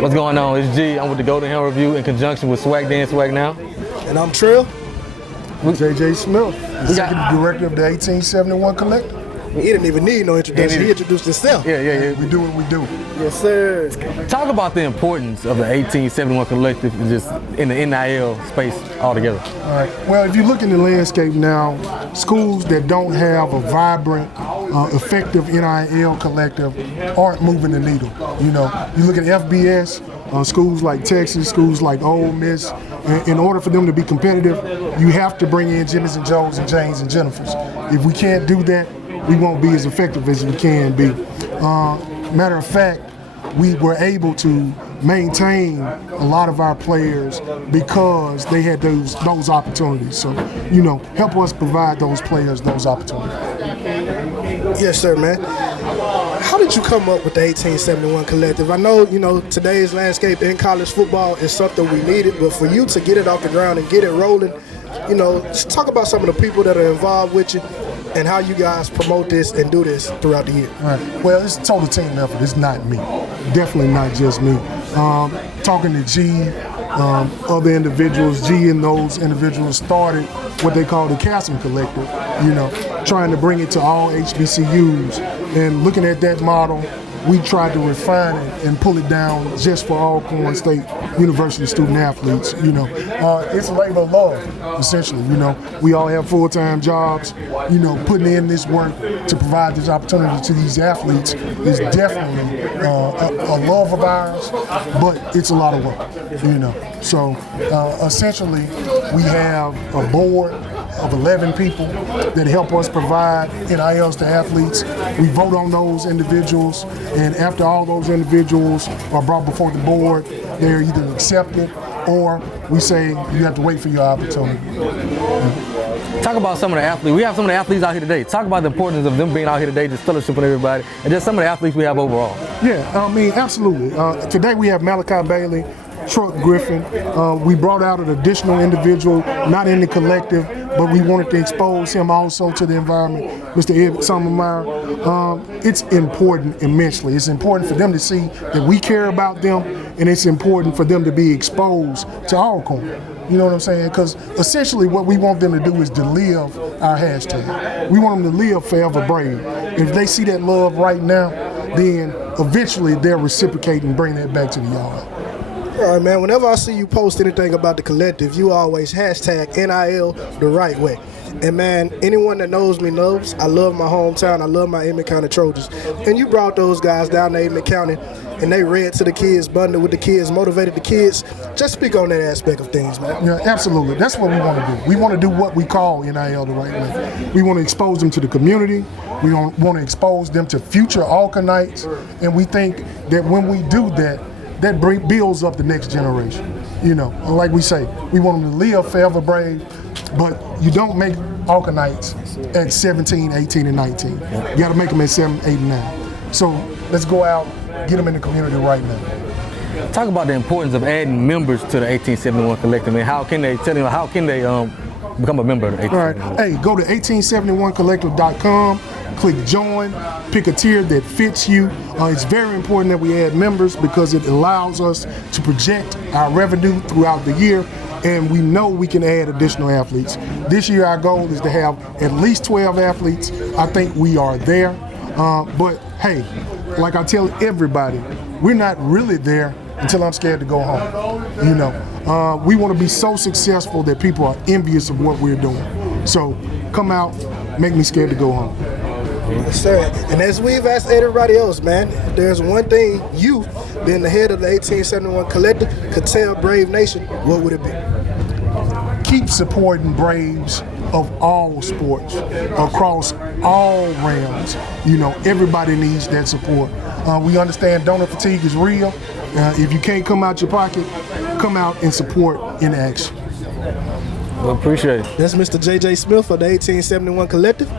What's going on? It's G. I'm with the Golden Hill Review in conjunction with SWAC Then, SWAC Now. And I'm Trill. JJ Smith, Executive Director of the 1871 Collective. He didn't even need no introduction. He introduced himself. Yeah. We do what we do. Yes, sir. Talk about the importance of the 1871 Collective just in the NIL space altogether. All right. Well, if you look in the landscape now, schools that don't have a vibrant, effective NIL collective aren't moving the needle. You look at FBS, schools like Texas, schools like Ole Miss. In order for them to be competitive, you have to bring in Jimmys and Joes and Janes and Jennifers. If we can't do that, we won't be as effective as we can be. Matter of fact, we were able to maintain a lot of our players because they had those opportunities. So, help us provide those players those opportunities. Yes, sir, man. How did you come up with the 1871 Collective? I know, today's landscape in college football is something we needed, but for you to get it off the ground and get it rolling, just talk about some of the people that are involved with you and how you guys promote this and do this throughout the year. All right. Well, it's a total team effort. It's not me. Definitely not just me. Talking to G, other individuals, G and those individuals started what they call the Castle Collective, trying to bring it to all HBCUs. And looking at that model, we tried to refine it and pull it down just for all Corn State University student athletes. It's a labor of love, essentially. We all have full-time jobs. Putting in this work to provide this opportunity to these athletes is definitely a love of ours, but it's a lot of work. So essentially, we have a board of 11 people that help us provide NILs to athletes. We vote on those individuals, and after all those individuals are brought before the board, they're either accepted or we say you have to wait for your opportunity. Talk about some of the athletes. We have some of the athletes out here today. Talk about the importance of them being out here today, just fellowship with everybody, and just some of the athletes we have overall. Yeah, absolutely. Today we have Malachi Bailey, Truck Griffin. We brought out an additional individual, not in the collective, but we wanted to expose him also to the environment, Mr. Ed Sommermeyer. It's important immensely. It's important for them to see that we care about them, and it's important for them to be exposed to our corn. You know what I'm saying? Because essentially what we want them to do is to live our hashtag. We want them to live forever brave. If they see that love right now, then eventually they'll reciprocate and bring that back to the yard. All right, man. Whenever I see you post anything about the collective, you always hashtag NIL the right way. And man, anyone that knows me knows I love my hometown. I love my Emmett County Trojans. And you brought those guys down to Emmett County, and they read to the kids, bundled with the kids, motivated the kids. Just speak on that aspect of things, man. Yeah, absolutely. That's what we want to do. We want to do what we call NIL the right way. We want to expose them to the community. We want to expose them to future Alkanites. And we think that when we do that, that builds up the next generation. And like we say, we want them to live forever brave, but you don't make Alkanites at 17, 18, and 19. You got to make them at 7, 8, and 9. So let's go out, get them in the community right now. Talk about the importance of adding members to the 1871 Collective, and how can they become a member of the 1871? All right. Hey, go to 1871collective.com. Click join, pick a tier that fits you. It's very important that we add members because it allows us to project our revenue throughout the year, and we know we can add additional athletes. This year our goal is to have at least 12 athletes. I think we are there. But hey, like I tell everybody, we're not really there until I'm scared to go home. We want to be so successful that people are envious of what we're doing. So come out, make me scared to go home. Yes, sir. And as we've asked everybody else, man, there's one thing you, being the head of the 1871 Collective, could tell Brave Nation, what would it be? Keep supporting Braves of all sports, across all realms. Everybody needs that support. We understand donor fatigue is real. If you can't come out your pocket, come out and support in action. Well, appreciate it. That's Mr. JJ Smith of the 1871 Collective.